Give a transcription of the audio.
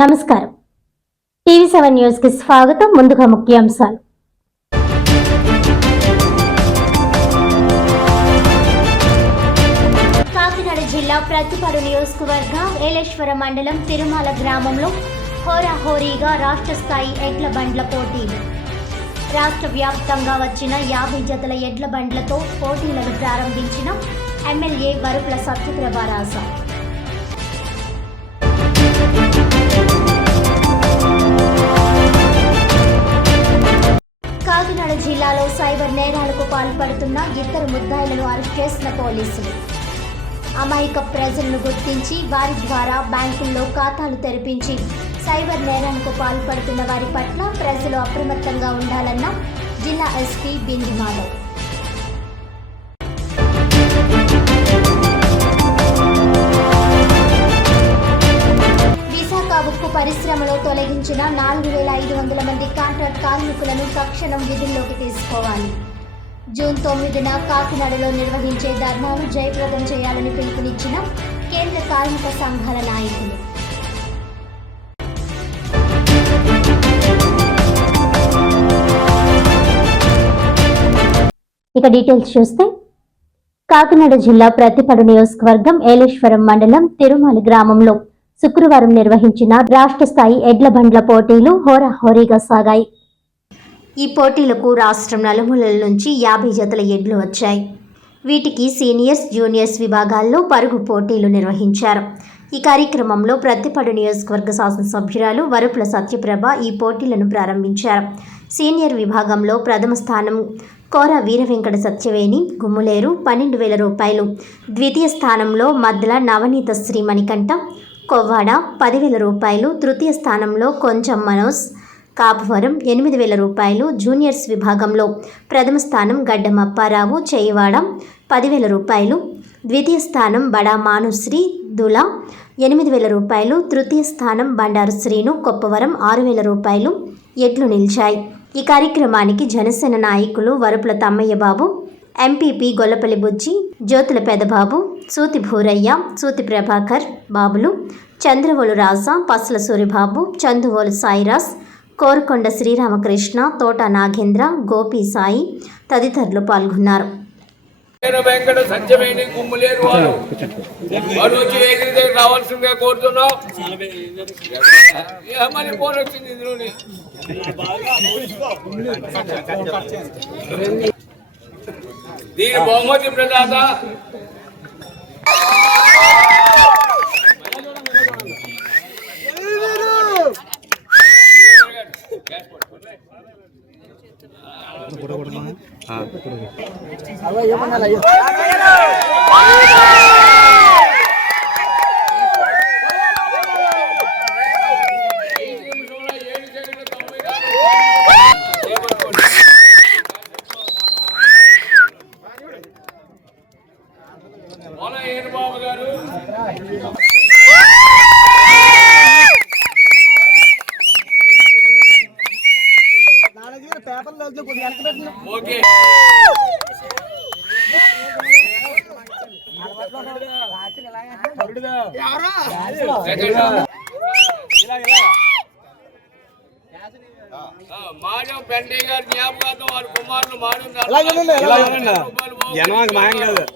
నమస్కారం. TV seven న్యూస్కి స్వాగతం. ముందుగా ముఖ్యాంశాలు. కాకినాడ జిల్లా ప్రతిపాడు నియోజకవర్గం ఏలేశ్వర మండలం తిరుమల గ్రామంలో హోరాహోరీగా రాష్ట్ర స్థాయి ఎడ్ల బండ్ల పోటీలు రాష్ట్ర వ్యాప్తంగా వచ్చిన యాభై జతల ఎడ్ల బండ్లతో పోటీలను ప్రారంభించిన ఎమ్మెల్యే వరుపుల సత్యప్రభారాజ జిల్లాలో సైబర్ నేరాలకు పాల్పడుతున్న ఇద్దరు ముద్దాయిలను అరెస్ట్ చేసిన పోలీసులు. అమాయక ప్రజలను గుర్తించి వారి ద్వారా బ్యాంకుల్లో ఖాతాలు తెరిపించి సైబర్ నేరానికి పాల్పడుతున్న వారి పట్ల ప్రజలు అప్రమత్తంగా ఉండాలన్న జిల్లా ఎస్పీ బిందు పరిశ్రమలో తొలగించిన నాలుగు వేల ఐదు వందల మంది కాంట్రాక్ట్ కార్మికులను తక్షణం విధుల్లోకి తీసుకోవాలి. జూన్ తొమ్మిదిన కాకినాడలో నిర్వహించే ధర్నాను జయప్రదం చేయాలని పిలుపునిచ్చిన కేంద్ర కార్మిక సంఘాల నాయకులు. ఇక డీటెయిల్స్ చూస్తే కాకినాడ జిల్లా ప్రతిపడు నియోజకవర్గం ఏలేశ్వరం మండలం తిరుమల గ్రామంలో శుక్రవారం నిర్వహించిన రాష్ట్ర స్థాయి ఎడ్ల బండ్ల పోటీలు హోరాహోరీగా సాగాయి. ఈ పోటీలకు రాష్ట్రం నలుమూలల నుంచి యాభై జతల ఎడ్లు వచ్చాయి. వీటికి సీనియర్స్ జూనియర్స్ విభాగాల్లో పరుగు పోటీలు నిర్వహించారు. ఈ కార్యక్రమంలో ప్రతిపడు నియోజకవర్గ శాసనసభ్యురాలు వరుపుల సత్యప్రభ ఈ పోటీలను ప్రారంభించారు. సీనియర్ విభాగంలో ప్రథమ స్థానం కోర వీర వెంకట సత్యవేణి గుమ్ములేరు పన్నెండు వేల రూపాయలు. ద్వితీయ స్థానంలో మద్దల నవనీత శ్రీ మణికంఠ కొవ్వాడ పదివేల రూపాయలు తృతీయ స్థానంలో కొంచెం మనోజ్ కాపువరం ఎనిమిది వేల రూపాయలు జూనియర్స్ విభాగంలో ప్రథమ స్థానం గడ్డమప్పారావు చేయివాడ పదివేల రూపాయలు ద్వితీయ స్థానం బడా మానుశ్రీ దుల ఎనిమిది వేల రూపాయలు తృతీయ స్థానం బండారు శ్రీను కొప్పవరం ఆరు వేల రూపాయలు ఎడ్లు నిలిచాయి. ఈ కార్యక్రమానికి జనసేన నాయకులు వరుపుల తమ్మయ్య బాబు ఎంపీపీ గొల్లపల్లి బుజ్జి జ్యోతుల పెదబాబు సూతి భూరయ్య సూతి ప్రభాకర్ బాబులు చంద్రవోలు రాజా పసుల సూరిబాబు చందువోలు సాయిరాస్ కోరుకొండ శ్రీరామకృష్ణ తోట నాగేంద్ర గోపి సాయి తదితరులు పాల్గొన్నారు. వారు. వారు వచ్చి రావాల్సిందిగా కోరుతున్నాం దీని బహుమతి ప్రదాత. ఐదు మాధవ్ పెండే గారి జ్ఞాపకార్థం వారి కుమారులు జనం మాయం కాదు